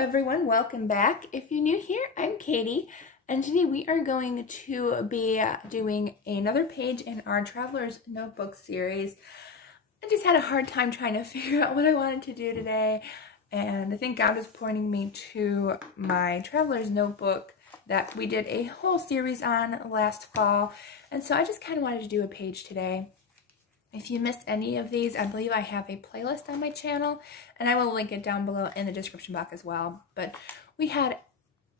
everyone, welcome back. If you're new here, I'm Katie, and today we are going to be doing another page in our Traveler's Notebook series. I just had a hard time trying to figure out what I wanted to do today, and I think God was pointing me to my Traveler's Notebook that we did a whole series on last fall, and so I just kind of wanted to do a page today. If you missed any of these, I believe I have a playlist on my channel, and I will link it down below in the description box as well. But we had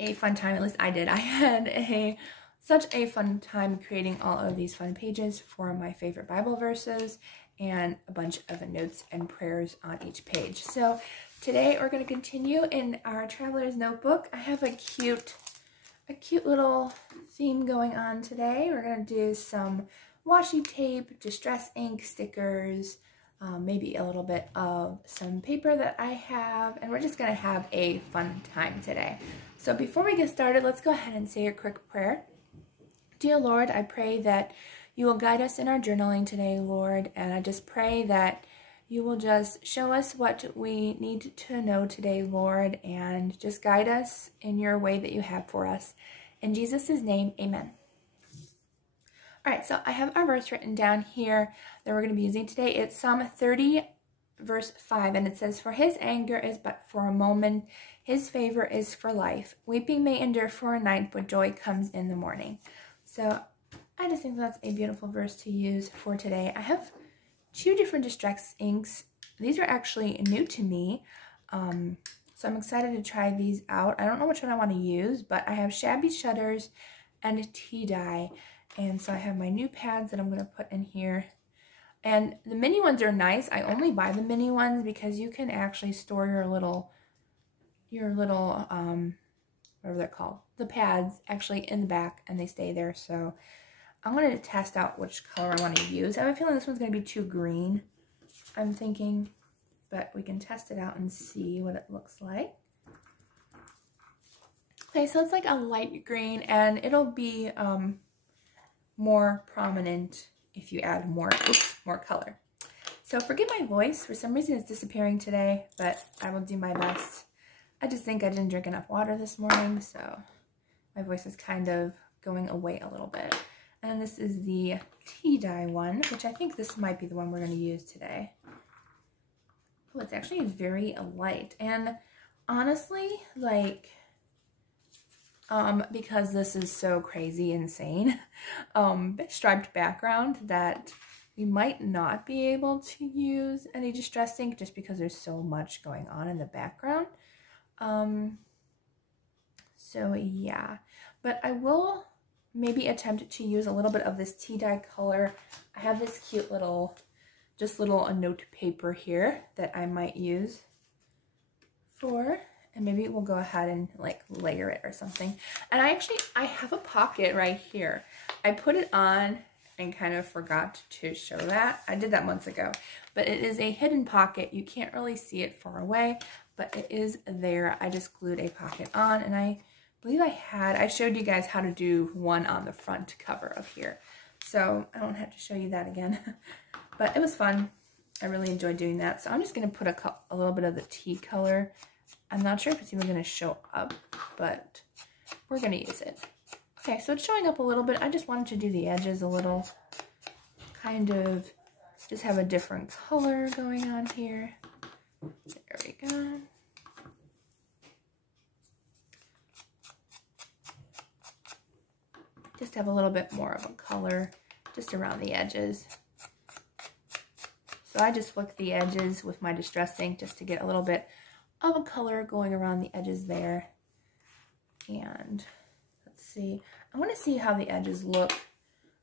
a fun time, at least I did. I had such a fun time creating all of these fun pages for my favorite Bible verses and a bunch of notes and prayers on each page. So today we're going to continue in our Traveler's Notebook. I have a cute little theme going on today. We're going to do some washi tape, distress ink, stickers, maybe a little bit of some paper that I have, and we're just going to have a fun time today. So before we get started, let's go ahead and say a quick prayer. Dear Lord, I pray that you will guide us in our journaling today, Lord, and I just pray that you will just show us what we need to know today, Lord, and just guide us in your way that you have for us. In Jesus' name, amen. Alright, so I have our verse written down here that we're going to be using today. It's Psalm 30, verse 5, and it says, "For his anger is but for a moment, his favor is for life. Weeping may endure for a night, but joy comes in the morning." So I just think that's a beautiful verse to use for today. I have two different distress inks. These are actually new to me, so I'm excited to try these out. I don't know which one I want to use, but I have Shabby Shutters and a tea dye. And so I have my new pads that I'm going to put in here. And the mini ones are nice. I only buy the mini ones because you can actually store your little whatever they're called, the pads actually in the back, and they stay there. So I'm going to test out which color I want to use. I have a feeling this one's going to be too green, I'm thinking, but we can test it out and see what it looks like. Okay, so it's like a light green, and it'll be more prominent if you add more color. So forgive my voice. For some reason it's disappearing today, but I will do my best. I just think I didn't drink enough water this morning, so my voice is kind of going away a little bit. And this is the tea dye one, which I think this might be the one we're going to use today. Oh, it's actually very light. And honestly, like, because this is so crazy insane, striped background, that we might not be able to use any distress ink just because there's so much going on in the background. So yeah, but I will maybe attempt to use a little bit of this tea dye color. I have this cute little, a note paper here that I might use for, and maybe we'll go ahead and like layer it or something. And I have a pocket right here. I put it on and kind of forgot to show that. I did that months ago, but it is a hidden pocket. You can't really see it far away, but it is there. I just glued a pocket on, and I believe I showed you guys how to do one on the front cover of here. So I don't have to show you that again, but it was fun. I really enjoyed doing that. So I'm just going to put a little bit of the tea color. I'm not sure if it's even going to show up, but we're going to use it. Okay, so it's showing up a little bit. I just wanted to do the edges a little, kind of just have a different color going on here. There we go. Just have a little bit more of a color just around the edges. So I just flick the edges with my distress ink just to get a little bit of a color going around the edges there. And let's see, I want to see how the edges look.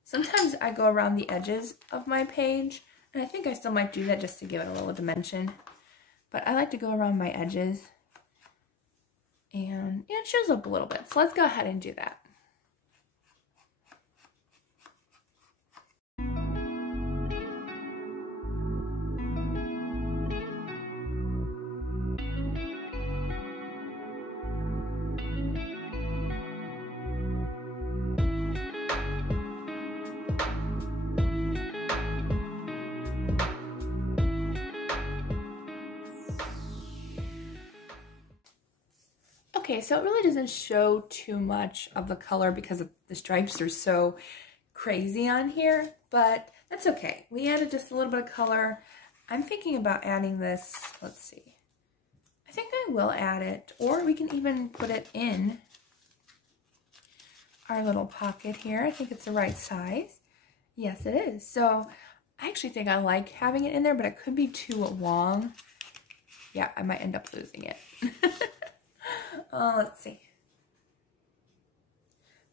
Sometimes I go around the edges of my page, and I think I still might do that just to give it a little dimension. But I like to go around my edges, and yeah, it shows up a little bit. So let's go ahead and do that. Okay, so it really doesn't show too much of the color because the stripes are so crazy on here, but that's okay. We added just a little bit of color. I'm thinking about adding this, let's see. I think I will add it, or we can even put it in our little pocket here. I think it's the right size. Yes, it is. So I actually think I like having it in there, but it could be too long. Yeah, I might end up losing it. Let's see.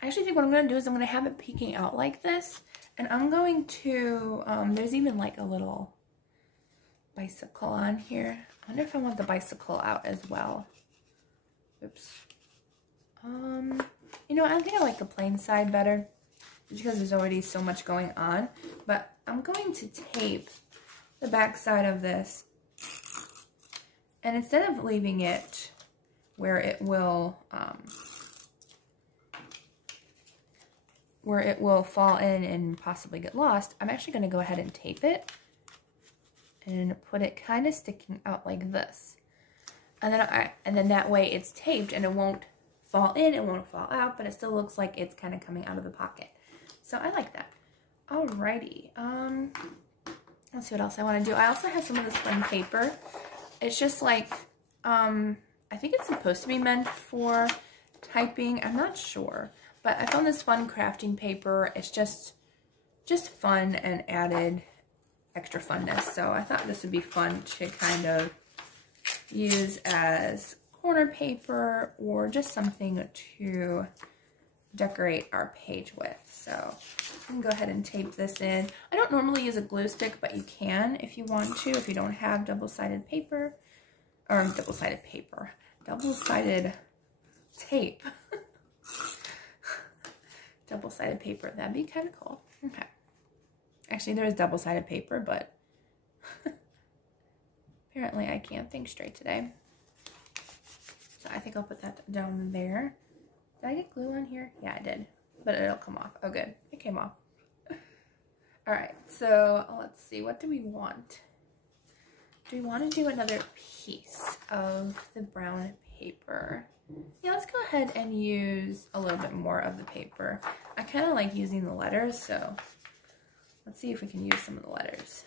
I actually think what I'm going to do is I'm going to have it peeking out like this. And I'm going to, there's even like a little bicycle on here. I wonder if I want the bicycle out as well. Oops. You know, I think I like the plain side better, just because there's already so much going on. But I'm going to tape the back side of this, and instead of leaving it where it will fall in and possibly get lost, I'm actually going to go ahead and tape it and put it kind of sticking out like this. And then that way it's taped and it won't fall in, it won't fall out, but it still looks like it's kind of coming out of the pocket. So I like that. Alrighty. Let's see what else I want to do. I also have some of this fun paper. It's just like, I think it's supposed to be meant for typing. I'm not sure. But I found this fun crafting paper. It's just fun and added extra funness. So I thought this would be fun to kind of use as corner paper or just something to decorate our page with. So I can go ahead and tape this in. I don't normally use a glue stick, but you can if you want to, if you don't have double-sided paper, or double-sided tape. Double-sided paper, that'd be kind of cool. Okay. Actually, there is double-sided paper, but apparently I can't think straight today. So I think I'll put that down there. Did I get glue on here? Yeah, I did. But it'll come off. Oh, good. It came off. Alright, so let's see. What do we want? Do we want to do another piece of the brown paper? Yeah, let's go ahead and use a little bit more of the paper. I kind of like using the letters, so let's see if we can use some of the letters.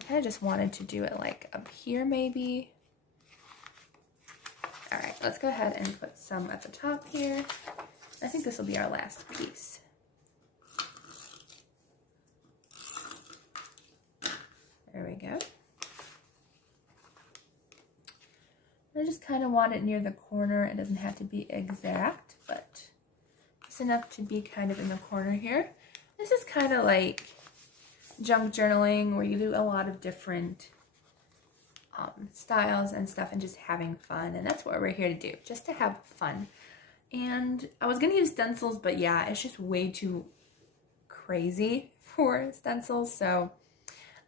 I kind of just wanted to do it like up here maybe. Alright, let's go ahead and put some at the top here. I think this will be our last piece. There we go. I just kind of want it near the corner. It doesn't have to be exact, but it's enough to be kind of in the corner here. This is kind of like junk journaling where you do a lot of different styles and stuff and just having fun. And that's what we're here to do, just to have fun. And I was going to use stencils, but yeah, it's just way too crazy for stencils. So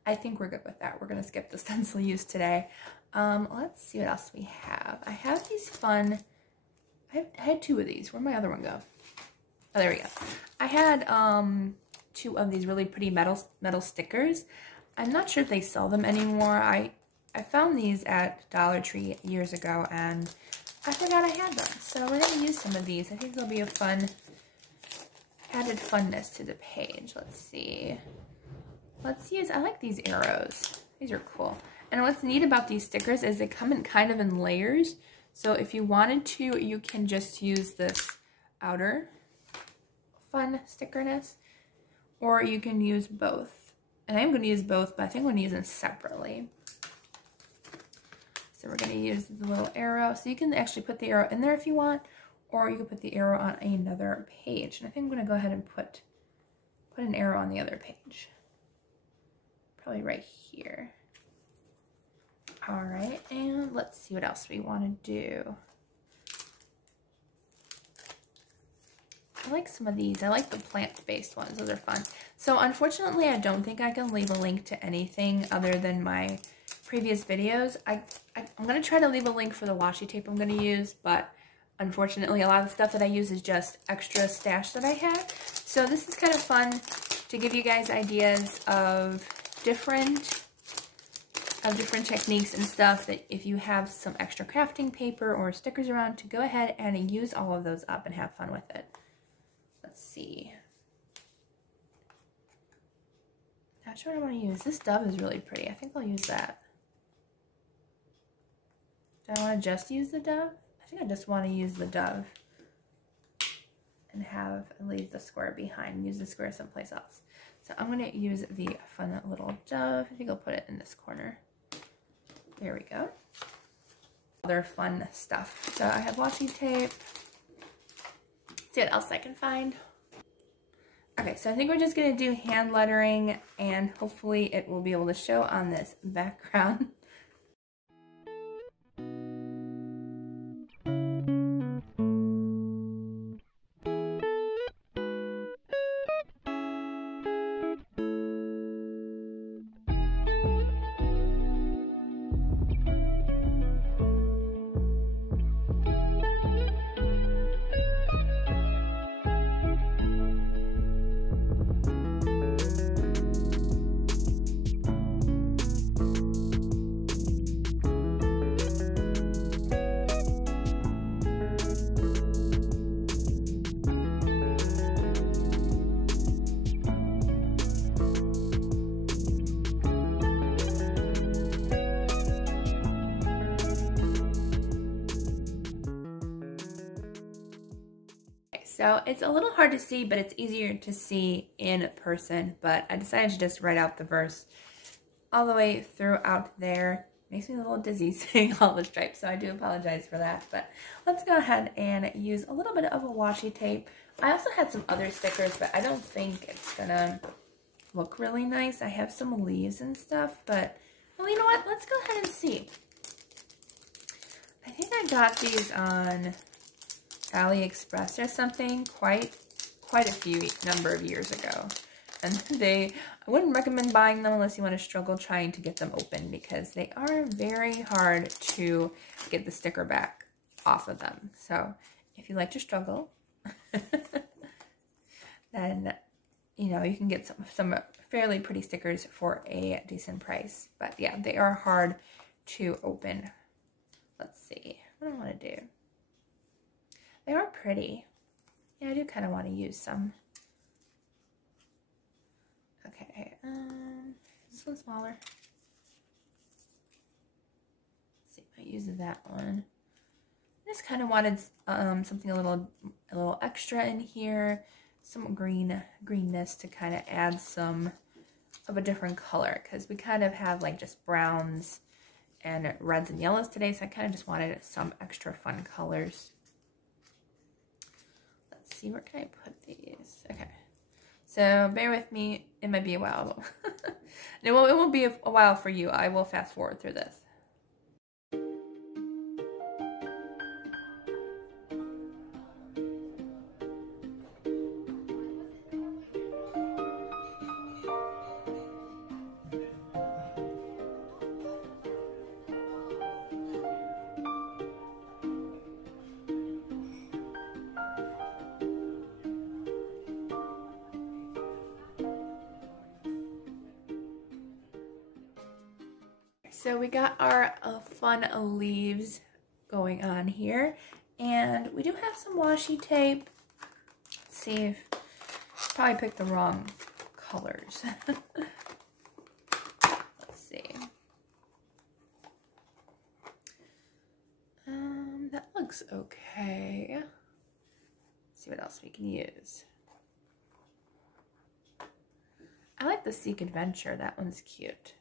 I think we're good with that. We're going to skip the stencil use today. Let's see what else we have. I have these fun, I had two of these. Where'd my other one go? Oh, there we go. I had two of these really pretty metal stickers. I'm not sure if they sell them anymore. I found these at Dollar Tree years ago and I forgot I had them. So we're going to use some of these. I think they'll be a fun, added funness to the page. Let's see. Let's use, I like these arrows. These are cool. And what's neat about these stickers is they come in kind of in layers. So if you wanted to, you can just use this outer fun stickerness, or you can use both. And I'm going to use both, but I think I'm going to use them separately. So we're going to use the little arrow. So you can actually put the arrow in there if you want, or you can put the arrow on another page. And I think I'm going to go ahead and put an arrow on the other page. Probably right here. All right, and let's see what else we want to do. I like some of these. I like the plant-based ones. Those are fun. So unfortunately, I don't think I can leave a link to anything other than my previous videos. I'm going to try to leave a link for the washi tape I'm going to use, but unfortunately, a lot of the stuff that I use is just extra stash that I had. So this is kind of fun to give you guys ideas of different of different techniques and stuff that if you have some extra crafting paper or stickers around, to go ahead and use all of those up and have fun with it. Let's see. Not sure what I want to use. This dove is really pretty. I think I'll use that. Do I want to just use the dove? I think I just want to use the dove and leave the square behind and use the square someplace else. So I'm going to use the fun little dove. I think I'll put it in this corner. There we go. Other fun stuff. So I have washi tape. Let's see what else I can find. Okay, so I think we're just going to do hand lettering, and hopefully it will be able to show on this background. So it's a little hard to see, but it's easier to see in person. But I decided to just write out the verse all the way throughout there. Makes me a little dizzy seeing all the stripes, so I do apologize for that. But let's go ahead and use a little bit of a washi tape. I also had some other stickers, but I don't think it's gonna look really nice. I have some leaves and stuff, but well, you know what? Let's go ahead and see. I think I got these on AliExpress or something quite a few number of years ago, and I wouldn't recommend buying them unless you want to struggle trying to get them open, because they are very hard to get the sticker back off of them. So if you like to struggle, then you know you can get some fairly pretty stickers for a decent price. But yeah, they are hard to open. Let's see what I want to do. They are pretty. Yeah, I do kind of want to use some. Okay, is this one smaller? Let's see if I use that one. I just kind of wanted something a little extra in here, some greenness to kind of add some of a different color, because we kind of have like just browns and reds and yellows today, so I kind of just wanted some extra fun colors. See, where can I put these? Okay, so bear with me, it might be a while. it won't be a while for you. I will fast forward through this. So we got our fun leaves going on here, and we do have some washi tape. Let's see if probably picked the wrong colors. Let's see. That looks okay. Let's see what else we can use. I like the Seek Adventure. That one's cute.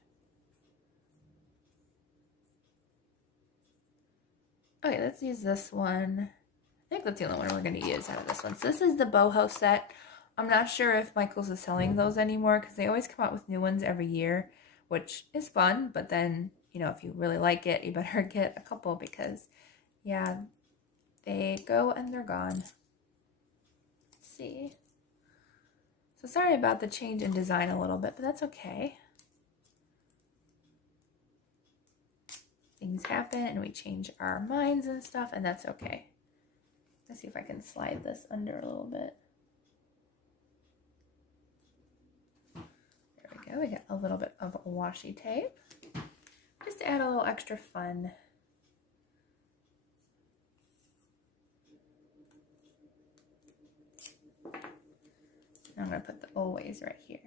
Okay, let's use this one. I think that's the only one we're going to use out of this one. So this is the boho set. I'm not sure if Michael's is selling those anymore, because they always come out with new ones every year, which is fun. But then, you know, if you really like it, you better get a couple, because, yeah, they go and they're gone. Let's see. So sorry about the change in design a little bit, but that's okay. Things happen and we change our minds and stuff, and that's okay. Let's see if I can slide this under a little bit. There we go. We got a little bit of washi tape. just to add a little extra fun. I'm going to put the always right here.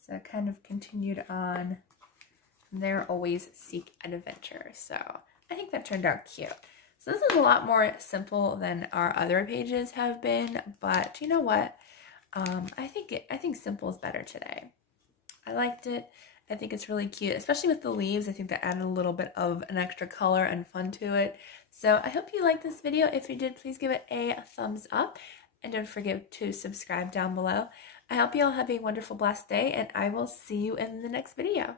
So it kind of continued on from there, always seek adventure. So I think that turned out cute. So this is a lot more simple than our other pages have been, but you know what? I think simple is better today. I liked it. I think it's really cute, especially with the leaves. I think that added a little bit of an extra color and fun to it. So I hope you liked this video. If you did, please give it a thumbs up. And don't forget to subscribe down below. I hope you all have a wonderful, blessed day, and I will see you in the next video.